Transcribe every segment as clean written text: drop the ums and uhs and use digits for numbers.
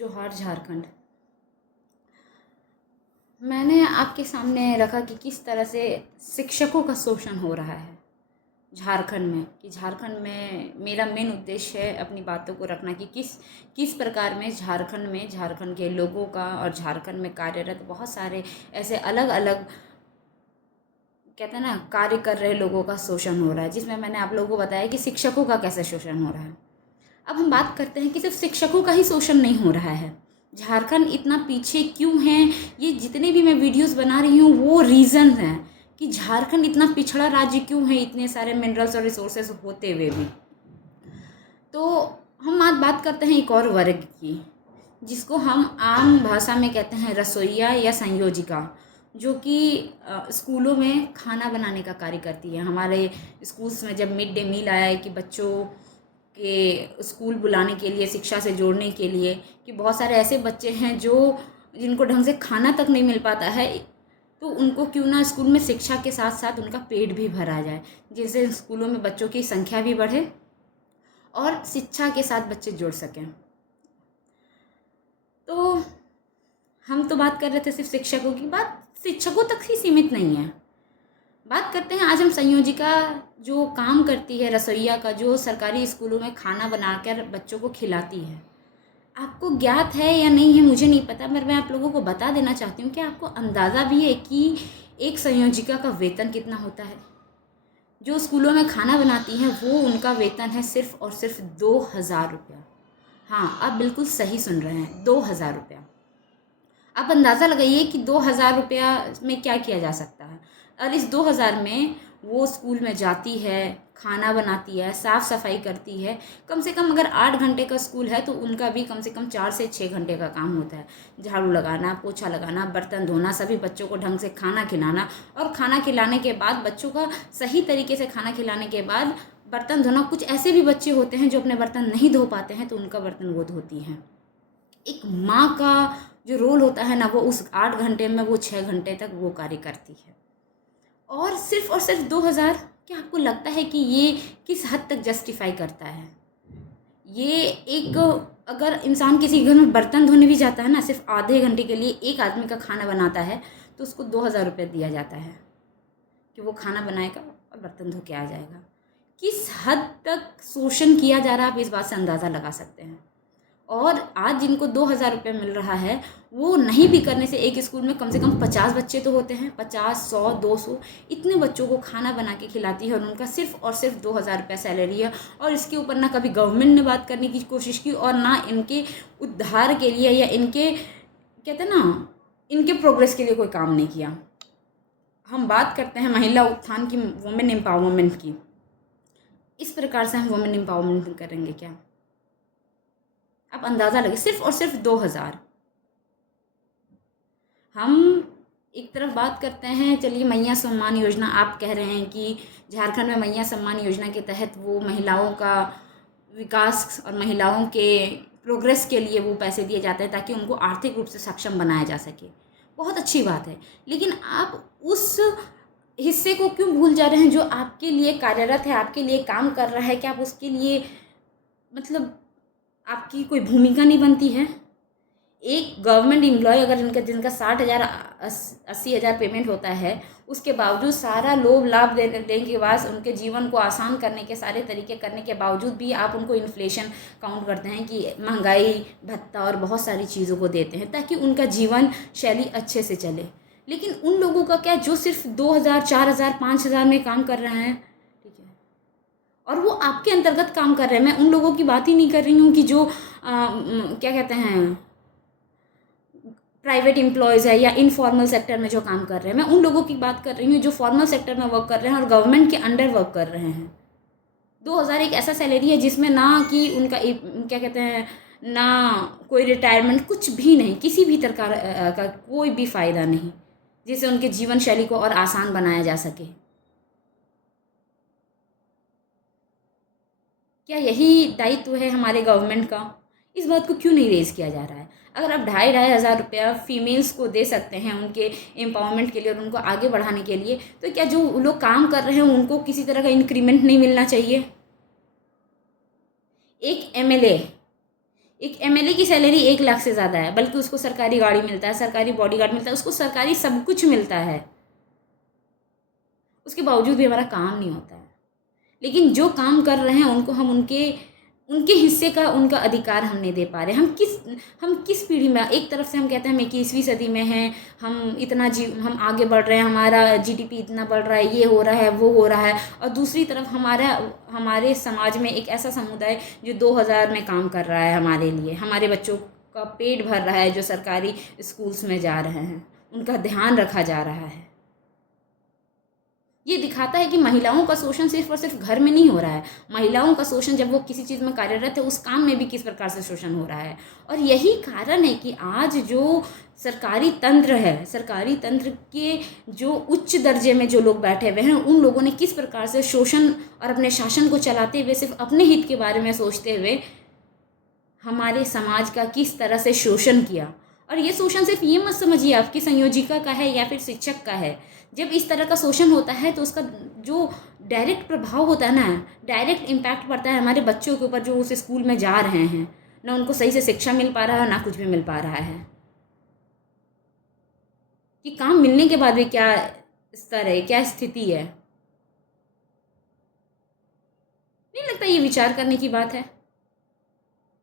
जोहार झारखंड। मैंने आपके सामने रखा कि किस तरह से शिक्षकों का शोषण हो रहा है झारखंड में। कि झारखंड में मेरा मेन उद्देश्य है अपनी बातों को रखना कि किस किस प्रकार में झारखंड के लोगों का और झारखंड में कार्यरत बहुत सारे ऐसे अलग अलग कहते हैं ना कार्य कर रहे लोगों का शोषण हो रहा है, जिसमें मैंने आप लोगों को बताया कि शिक्षकों का कैसे शोषण हो रहा है। अब हम बात करते हैं कि सिर्फ शिक्षकों का ही शोषण नहीं हो रहा है। झारखंड इतना पीछे क्यों है, ये जितने भी मैं वीडियोस बना रही हूँ वो रीज़न हैं कि झारखंड इतना पिछड़ा राज्य क्यों है, इतने सारे मिनरल्स और रिसोर्सेज होते हुए भी। तो हम आज बात करते हैं एक और वर्ग की, जिसको हम आम भाषा में कहते हैं रसोइया या संयोजिका, जो कि स्कूलों में खाना बनाने का कार्य करती है। हमारे स्कूल्स में जब मिड डे मील आया है कि बच्चों के स्कूल बुलाने के लिए, शिक्षा से जोड़ने के लिए, कि बहुत सारे ऐसे बच्चे हैं जिनको ढंग से खाना तक नहीं मिल पाता है, तो उनको क्यों ना स्कूल में शिक्षा के साथ साथ उनका पेट भी भरा जाए, जिससे स्कूलों में बच्चों की संख्या भी बढ़े और शिक्षा के साथ बच्चे जुड़ सकें। तो हम तो बात कर रहे थे सिर्फ शिक्षकों की, बात शिक्षकों तक ही सीमित नहीं है। बात करते हैं आज हम संयोजिका जो काम करती है, रसोइया का, जो सरकारी स्कूलों में खाना बनाकर बच्चों को खिलाती है। आपको ज्ञात है या नहीं है मुझे नहीं पता, पर मैं आप लोगों को बता देना चाहती हूँ कि आपको अंदाज़ा भी है कि एक संयोजिका का वेतन कितना होता है। जो स्कूलों में खाना बनाती हैं वो उनका वेतन है सिर्फ और सिर्फ 2,000 रुपया। हाँ, आप बिल्कुल सही सुन रहे हैं, 2,000 रुपया। आप अंदाज़ा लगाइए कि 2,000 रुपया में क्या किया जा सकता है। और इस 2,000 में वो स्कूल में जाती है, खाना बनाती है, साफ़ सफाई करती है। कम से कम अगर 8 घंटे का स्कूल है तो उनका भी कम से कम 4 से 6 घंटे का काम होता है। झाड़ू लगाना, पोछा लगाना, बर्तन धोना, सभी बच्चों को ढंग से खाना खिलाना, और खाना खिलाने के बाद बच्चों का सही तरीके से खाना खिलाने के बाद बर्तन धोना। कुछ ऐसे भी बच्चे होते हैं जो अपने बर्तन नहीं धो पाते हैं, तो उनका बर्तन वो धोती हैं। एक माँ का जो रोल होता है ना, वो उस 8 घंटे में वो 6 घंटे तक वो कार्य करती है। और सिर्फ 2,000, क्या आपको लगता है कि ये किस हद तक जस्टिफाई करता है? ये एक, अगर इंसान किसी घर में बर्तन धोने भी जाता है ना, सिर्फ आधे घंटे के लिए एक आदमी का खाना बनाता है, तो उसको 2,000 रुपये दिया जाता है कि वो खाना बनाएगा और बर्तन धो के आ जाएगा। किस हद तक शोषण किया जा रहा है, आप इस बात से अंदाज़ा लगा सकते हैं। और आज जिनको 2,000 रुपये मिल रहा है, वो नहीं भी करने से एक स्कूल में कम से कम 50 बच्चे तो होते हैं, 50, 100, 200, इतने बच्चों को खाना बना के खिलाती है और उनका सिर्फ और सिर्फ 2,000 रुपये सैलरी है। और इसके ऊपर ना कभी गवर्नमेंट ने बात करने की कोशिश की, और ना इनके उद्धार के लिए या इनके, कहते हैं ना, इनके प्रोग्रेस के लिए कोई काम नहीं किया। हम बात करते हैं महिला उत्थान की, वुमेन एम्पावरमेंट की। इस प्रकार से हम वुमेन एम्पावरमेंट करेंगे क्या? आप अंदाज़ा लगे, सिर्फ और सिर्फ 2,000। हम एक तरफ बात करते हैं, चलिए मैया सम्मान योजना, आप कह रहे हैं कि झारखंड में मैया सम्मान योजना के तहत वो महिलाओं का विकास और महिलाओं के प्रोग्रेस के लिए वो पैसे दिए जाते हैं ताकि उनको आर्थिक रूप से सक्षम बनाया जा सके। बहुत अच्छी बात है, लेकिन आप उस हिस्से को क्यों भूल जा रहे हैं जो आपके लिए कार्यरत है, आपके लिए काम कर रहा है? क्या आप उसके लिए, मतलब आपकी कोई भूमिका नहीं बनती है? एक गवर्नमेंट एम्प्लॉय अगर जिनका 60,000 80,000 पेमेंट होता है, उसके बावजूद सारा लोभ लाभ देने के बाद, उनके जीवन को आसान करने के सारे तरीके करने के बावजूद भी आप उनको इन्फ्लेशन काउंट करते हैं कि महंगाई भत्ता और बहुत सारी चीज़ों को देते हैं ताकि उनका जीवन शैली अच्छे से चले। लेकिन उन लोगों का क्या जो सिर्फ 2,000, 4,000, 5,000 में काम कर रहे हैं, ठीक है, और वो आपके अंतर्गत काम कर रहे हैं। मैं उन लोगों की बात ही नहीं कर रही हूँ कि जो क्या कहते हैं, प्राइवेट एम्प्लॉयज़ है या इनफॉर्मल सेक्टर में जो काम कर रहे हैं। मैं उन लोगों की बात कर रही हूँ जो फॉर्मल सेक्टर में वर्क कर रहे हैं और गवर्नमेंट के अंडर वर्क कर रहे हैं। 2,000 एक ऐसा सैलरी है जिसमें ना कि उनका क्या कहते हैं, ना कोई रिटायरमेंट, कुछ भी नहीं, किसी भी प्रकार का कोई भी फ़ायदा नहीं जिससे उनके जीवन शैली को और आसान बनाया जा सके। क्या यही दायित्व है हमारे गवर्नमेंट का? इस बात को क्यों नहीं रेज़ किया जा रहा है? अगर आप 2,500 रुपया फीमेल्स को दे सकते हैं उनके एम्पावरमेंट के लिए और उनको आगे बढ़ाने के लिए, तो क्या जो लोग काम कर रहे हैं उनको किसी तरह का इंक्रीमेंट नहीं मिलना चाहिए? एक एमएलए एक एमएलए की सैलरी 1 लाख से ज़्यादा है, बल्कि उसको सरकारी गाड़ी मिलता है, सरकारी बॉडीगार्ड मिलता है, उसको सरकारी सब कुछ मिलता है। उसके बावजूद भी हमारा काम नहीं होता है। लेकिन जो काम कर रहे हैं उनको हम उनके उनके हिस्से का उनका अधिकार हम नहीं दे पा रहे। हम किस पीढ़ी में, एक तरफ से हम कहते हैं हम 21वीं सदी में हैं, हम आगे बढ़ रहे हैं, हमारा जीडीपी इतना बढ़ रहा है, ये हो रहा है, वो हो रहा है, और दूसरी तरफ हमारे समाज में एक ऐसा समुदाय जो 2000 में काम कर रहा है हमारे लिए, हमारे बच्चों का पेट भर रहा है, जो सरकारी स्कूल्स में जा रहे हैं, उनका ध्यान रखा जा रहा है। ये दिखाता है कि महिलाओं का शोषण सिर्फ और सिर्फ घर में नहीं हो रहा है। महिलाओं का शोषण जब वो किसी चीज़ में कार्यरत है, उस काम में भी किस प्रकार से शोषण हो रहा है। और यही कारण है कि आज जो सरकारी तंत्र है, सरकारी तंत्र के जो उच्च दर्जे में जो लोग बैठे हुए हैं, उन लोगों ने किस प्रकार से शोषण और अपने शासन को चलाते हुए सिर्फ अपने हित के बारे में सोचते हुए हमारे समाज का किस तरह से शोषण किया। और ये शोषण सिर्फ ये मत समझिए आपकी संयोजिका का है या फिर शिक्षक का है। जब इस तरह का शोषण होता है तो उसका जो डायरेक्ट प्रभाव होता है ना, डायरेक्ट इम्पैक्ट पड़ता है हमारे बच्चों के ऊपर जो उस स्कूल में जा रहे हैं। ना उनको सही से शिक्षा मिल पा रहा है, ना कुछ भी मिल पा रहा है। कि काम मिलने के बाद भी क्या स्तर है, क्या स्थिति है, नहीं लगता ये विचार करने की बात है।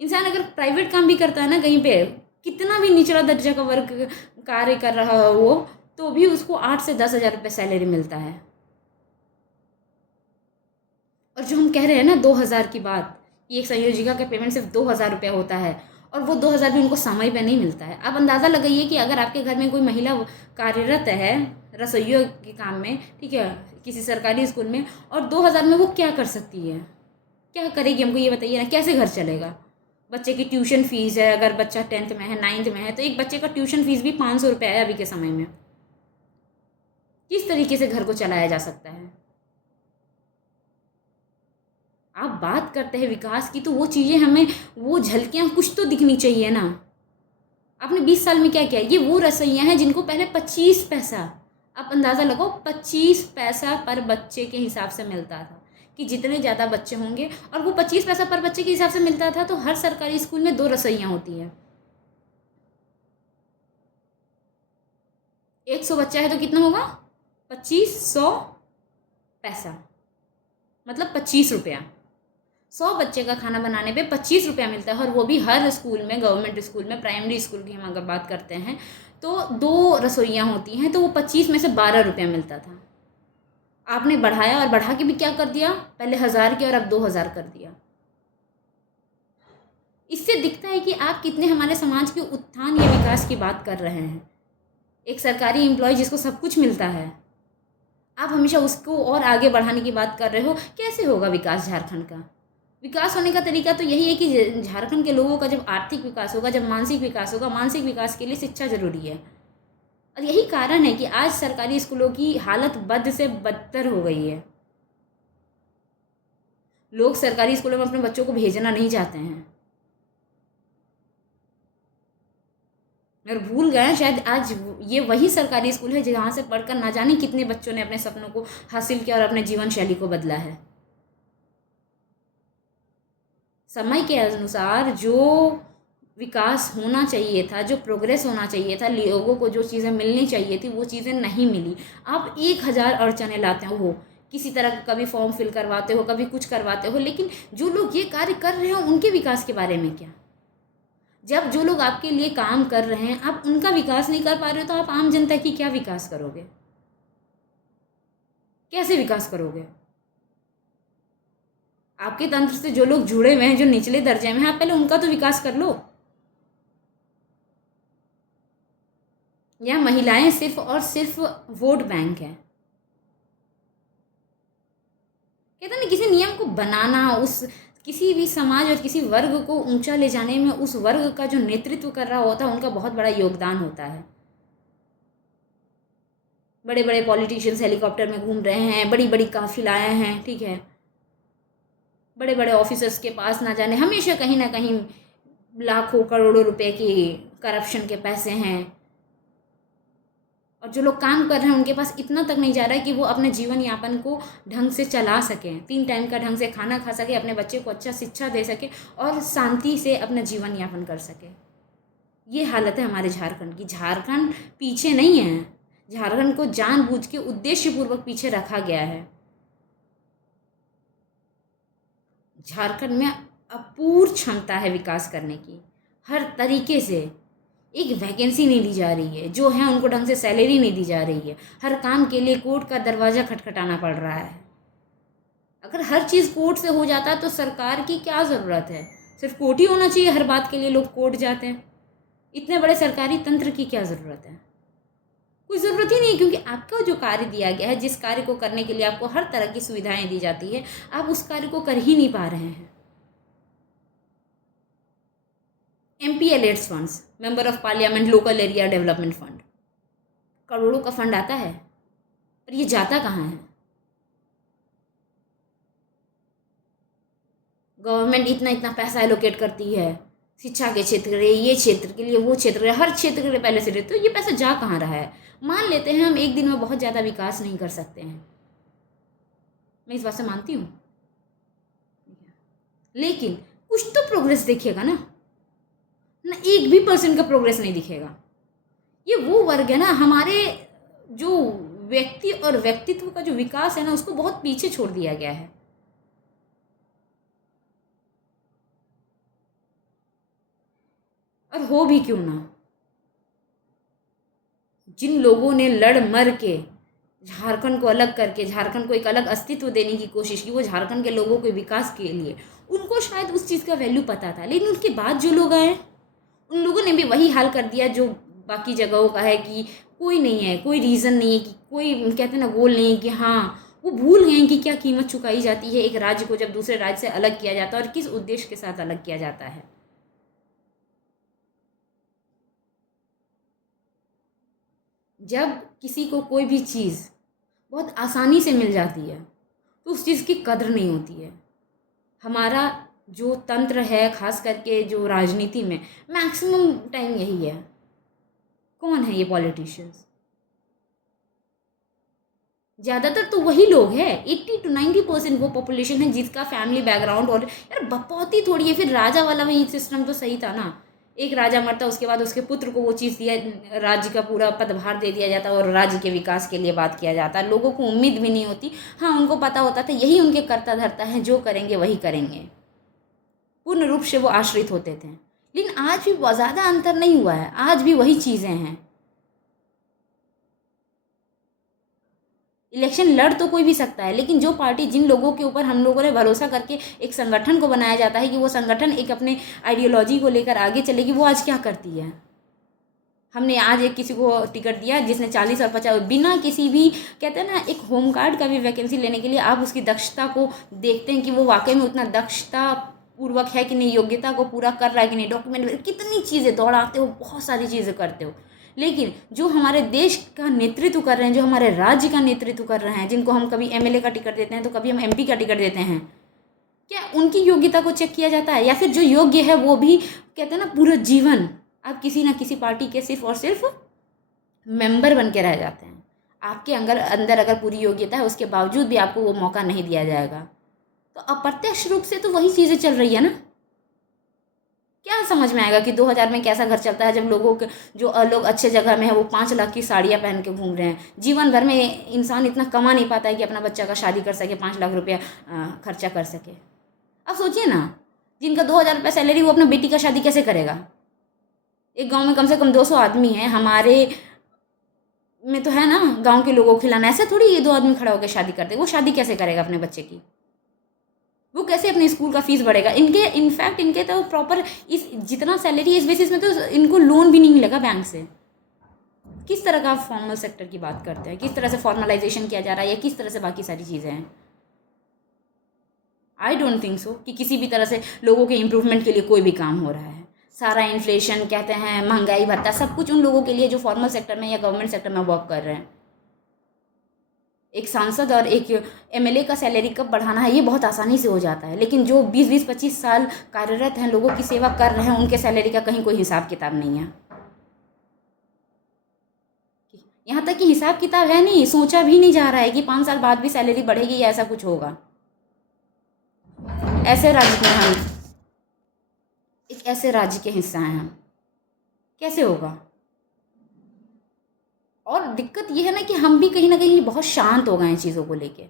इंसान अगर प्राइवेट काम भी करता है ना, कहीं पे कितना भी निचला दर्जा का वर्क कार्य कर रहा हो वो, तो भी उसको 8 से 10 हज़ार रुपये सैलरी मिलता है। और जो हम कह रहे हैं ना 2000 की बात, ये एक संयोजिका का पेमेंट सिर्फ 2000 रुपया होता है, और वो 2000 भी उनको समय पे नहीं मिलता है। आप अंदाज़ा लगाइए कि अगर आपके घर में कोई महिला कार्यरत है रसोइयों के काम में, ठीक है, किसी सरकारी स्कूल में, और 2000 में वो क्या कर सकती है, क्या करेगी, हमको ये बताइए ना, कैसे घर चलेगा। बच्चे की ट्यूशन फ़ीस है, अगर बच्चा 10th में है, 9th में है, तो एक बच्चे का ट्यूशन फ़ीस भी 500 रुपये है अभी के समय में। किस तरीके से घर को चलाया जा सकता है। आप बात करते हैं विकास की, तो वो चीज़ें हमें, वो झलकियाँ कुछ तो दिखनी चाहिए ना। आपने 20 साल में क्या किया। ये वो रसोइयाँ हैं जिनको पहले 25 पैसा, आप अंदाज़ा लगाओ, 25 पैसा पर बच्चे के हिसाब से मिलता था, कि जितने ज़्यादा बच्चे होंगे, और वो 25 पैसा पर बच्चे के हिसाब से मिलता था, तो हर सरकारी स्कूल में 2 रसोइयाँ होती हैं। 100 बच्चा है तो कितना होगा, 2500 पैसा, मतलब 25 रुपया। 100 बच्चे का खाना बनाने पे 25 रुपया मिलता है, और वो भी हर स्कूल में, गवर्नमेंट स्कूल में, प्राइमरी स्कूल की हम अगर बात करते हैं तो 2 रसोइयाँ होती हैं, तो वो 25 में से 12 रुपया मिलता था। आपने बढ़ाया, और बढ़ा के भी क्या कर दिया, पहले 1000 किया और अब 2000 कर दिया। इससे दिखता है कि आप कितने हमारे समाज के उत्थान या विकास की बात कर रहे हैं। एक सरकारी एम्प्लॉय जिसको सब कुछ मिलता है, आप हमेशा उसको और आगे बढ़ाने की बात कर रहे हो। कैसे होगा विकास झारखंड का। विकास होने का तरीका तो यही है कि झारखंड के लोगों का जब आर्थिक विकास होगा, जब मानसिक विकास होगा, मानसिक विकास के लिए शिक्षा जरूरी है। और यही कारण है कि आज सरकारी स्कूलों की हालत बद से बदतर हो गई है। लोग सरकारी स्कूलों में अपने बच्चों को भेजना नहीं चाहते हैं, मगर भूल गए हैं शायद आज ये वही सरकारी स्कूल है जहाँ से पढ़कर ना जाने कितने बच्चों ने अपने सपनों को हासिल किया और अपने जीवन शैली को बदला है। समय के अनुसार जो विकास होना चाहिए था, जो प्रोग्रेस होना चाहिए था, लोगों को जो चीज़ें मिलनी चाहिए थी, वो चीज़ें नहीं मिली। आप 1000 अड़चने लाते हो, किसी तरह का कभी फॉर्म फिल करवाते हो, कभी कुछ करवाते हो, लेकिन जो लोग ये कार्य कर रहे हैं उनके विकास के बारे में क्या। जब जो लोग आपके लिए काम कर रहे हैं आप उनका विकास नहीं कर पा रहे हो, तो आप आम जनता की क्या विकास करोगे, कैसे विकास करोगे। आपके तंत्र से जो लोग जुड़े हुए हैं, जो निचले दर्जे में हैं, आप पहले उनका तो विकास कर लो। या महिलाएं सिर्फ और सिर्फ वोट बैंक है। कहते ना, किसी नियम को बनाना, उस किसी भी समाज और किसी वर्ग को ऊंचा ले जाने में उस वर्ग का जो नेतृत्व कर रहा होता है उनका बहुत बड़ा योगदान होता है। बड़े बड़े पॉलिटिशियंस हेलीकॉप्टर में घूम रहे हैं, बड़ी बड़ी काफिलाएं हैं, ठीक है, बड़े बड़े ऑफिसर्स के पास ना जाने हमेशा कहीं ना कहीं लाखों करोड़ों रुपए की करप्शन के पैसे हैं, और जो लोग काम कर रहे हैं उनके पास इतना तक नहीं जा रहा है कि वो अपने जीवन यापन को ढंग से चला सकें, 3 टाइम का ढंग से खाना खा सके, अपने बच्चे को अच्छा शिक्षा दे सके और शांति से अपना जीवन यापन कर सके। ये हालत है हमारे झारखंड की। झारखंड पीछे नहीं है, झारखंड को जानबूझ के उद्देश्यपूर्वक पीछे रखा गया है। झारखंड में अपूर्व क्षमता है विकास करने की, हर तरीके से। एक वैकेंसी नहीं दी जा रही है, जो है उनको ढंग से सैलरी नहीं दी जा रही है, हर काम के लिए कोर्ट का दरवाज़ा खटखटाना पड़ रहा है। अगर हर चीज़ कोर्ट से हो जाता तो सरकार की क्या ज़रूरत है? सिर्फ कोर्ट ही होना चाहिए, हर बात के लिए लोग कोर्ट जाते हैं। इतने बड़े सरकारी तंत्र की क्या ज़रूरत है? कोई ज़रूरत ही नहीं, क्योंकि आपका जो कार्य दिया गया है, जिस कार्य को करने के लिए आपको हर तरह की सुविधाएं दी जाती है, आप उस कार्य को कर ही नहीं पा रहे हैं। MPLADS funds, member of parliament local area development fund, करोड़ों का फंड आता है, पर ये जाता कहाँ है? गवर्नमेंट इतना इतना पैसा एलोकेट करती है शिक्षा के क्षेत्र के लिए, ये क्षेत्र के लिए, वो क्षेत्र के लिए, हर क्षेत्र के लिए पहले से तो ये पैसा जा कहाँ रहा है? मान लेते हैं हम एक दिन में बहुत ज़्यादा विकास नहीं कर सकते हैं, मैं इस बात से मानती हूँ, लेकिन कुछ तो प्रोग्रेस दिखेगा ना। 1% का प्रोग्रेस नहीं दिखेगा। ये वो वर्ग है ना, हमारे जो व्यक्ति और व्यक्तित्व का जो विकास है ना, उसको बहुत पीछे छोड़ दिया गया है। और हो भी क्यों ना, जिन लोगों ने लड़ मर के झारखंड को अलग करके झारखंड को एक अलग अस्तित्व देने की कोशिश की, वो झारखंड के लोगों के विकास के लिए, उनको शायद उस चीज़ का वैल्यू पता था। लेकिन उसके बाद जो लोग आए, उन लोगों ने भी वही हाल कर दिया जो बाकी जगहों का है, कि कोई नहीं है, कोई रीज़न नहीं है, कि कोई कहते हैं ना गोल नहीं है, कि हाँ वो भूल गए कि क्या कीमत चुकाई जाती है एक राज्य को जब दूसरे राज्य से अलग किया जाता है, और किस उद्देश्य के साथ अलग किया जाता है। जब किसी को कोई भी चीज़ बहुत आसानी से मिल जाती है तो उस चीज़ की कद्र नहीं होती है। हमारा जो तंत्र है, खास करके जो राजनीति में मैक्सिमम टाइम यही है। कौन है ये पॉलिटिशियंस? ज़्यादातर तो वही लोग हैं, 80 to 90% वो पॉपुलेशन है जिसका फैमिली बैकग्राउंड, और यार बपौती थोड़ी है। फिर राजा वाला वही सिस्टम तो सही था ना, एक राजा मरता, उसके बाद उसके पुत्र को वो चीज़ दिया, राज्य का पूरा पदभार दे दिया जाता और राज्य के विकास के लिए बात किया जाता। लोगों को उम्मीद भी नहीं होती, हाँ उनको पता होता था यही उनके कर्ता धर्ता है, जो करेंगे वही करेंगे, पूर्ण रूप से वो आश्रित होते थे। लेकिन आज भी बहुत ज़्यादा अंतर नहीं हुआ है, आज भी वही चीज़ें हैं। इलेक्शन लड़ तो कोई भी सकता है, लेकिन जो पार्टी, जिन लोगों के ऊपर हम लोगों ने भरोसा करके एक संगठन को बनाया जाता है कि वो संगठन एक अपने आइडियोलॉजी को लेकर आगे चलेगी, वो आज क्या करती है? हमने आज एक किसी को टिकट दिया जिसने 40 और 50, बिना किसी भी, कहते हैं ना, एक होम गार्ड का भी वैकेंसी लेने के लिए आप उसकी दक्षता को देखते हैं कि वो वाकई में उतना दक्षता पूर्वक है कि नहीं, योग्यता को पूरा कर रहा है कि नहीं, डॉक्यूमेंट, कितनी चीज़ें दौड़ाते हो, बहुत सारी चीज़ें करते हो। लेकिन जो हमारे देश का नेतृत्व कर रहे हैं, जो हमारे राज्य का नेतृत्व कर रहे हैं, जिनको हम कभी MLA का टिकट देते हैं तो कभी हम MP का टिकट देते हैं, क्या उनकी योग्यता को चेक किया जाता है? या फिर जो योग्य है वो भी, कहते हैं ना, पूरा जीवन आप किसी ना किसी पार्टी के सिर्फ और सिर्फ मेंबर बन के रह जाते हैं। आपके अंदर अगर पूरी योग्यता है, उसके बावजूद भी आपको वो मौका नहीं दिया जाएगा। तो अप्रत्यक्ष रूप से तो वही चीज़ें चल रही है ना। क्या समझ में आएगा कि 2000 में कैसा घर चलता है, जब लोगों के जो लोग अच्छे जगह में है वो 5 लाख की साड़ियाँ पहन के घूम रहे हैं। जीवन भर में इंसान इतना कमा नहीं पाता है कि अपना बच्चा का शादी कर सके, 5 लाख रुपया खर्चा कर सके। अब सोचिए ना, जिनका 2000 रुपये सैलरी, वो अपनी बेटी का शादी कैसे करेगा? एक गांव में कम से कम 200 आदमी हैं, हमारे में तो है ना, गांव के लोगों को खिलाना। ऐसा थोड़ी ये 2 आदमी खड़ा होकर शादी करते, वो शादी कैसे करेगा अपने बच्चे की? वो कैसे अपने स्कूल का फीस बढ़ेगा? इनफैक्ट इनके तो प्रॉपर इस जितना सैलरी है, इस बेसिस में तो इनको लोन भी नहीं मिलेगा बैंक से। किस तरह का फॉर्मल सेक्टर की बात करते हैं, किस तरह से फॉर्मलाइजेशन किया जा रहा है, या किस तरह से बाकी सारी चीज़ें हैं? आई डोंट थिंक सो कि किसी भी तरह से लोगों के इम्प्रूवमेंट के लिए कोई भी काम हो रहा है। सारा इन्फ्लेशन, कहते हैं महंगाई भत्ता, सब कुछ उन लोगों के लिए जो फॉर्मल सेक्टर में या गवर्नमेंट सेक्टर में वर्क कर रहे हैं। एक सांसद और एक MLA का सैलरी कब बढ़ाना है, ये बहुत आसानी से हो जाता है। लेकिन जो 20-25 साल कार्यरत हैं, लोगों की सेवा कर रहे हैं, उनके सैलरी का कहीं कोई हिसाब किताब नहीं है। यहाँ तक कि हिसाब किताब है नहीं, सोचा भी नहीं जा रहा है कि 5 साल बाद भी सैलरी बढ़ेगी या ऐसा कुछ होगा। ऐसे राज्य में हम, एक ऐसे राज्य के हिस्सा हैं हम, कैसे होगा? और दिक्कत ये है ना कि हम भी कहीं ना कहीं बहुत शांत हो गए हैं चीज़ों को लेके।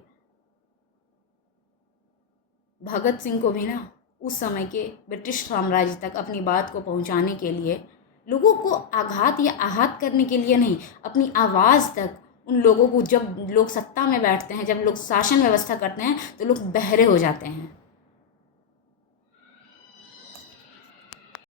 भगत सिंह को भी ना उस समय के ब्रिटिश साम्राज्य तक अपनी बात को पहुंचाने के लिए, लोगों को आघात या आहत करने के लिए नहीं, अपनी आवाज़ तक उन लोगों को, जब लोग सत्ता में बैठते हैं, जब लोग शासन व्यवस्था करते हैं तो लोग बहरे हो जाते हैं।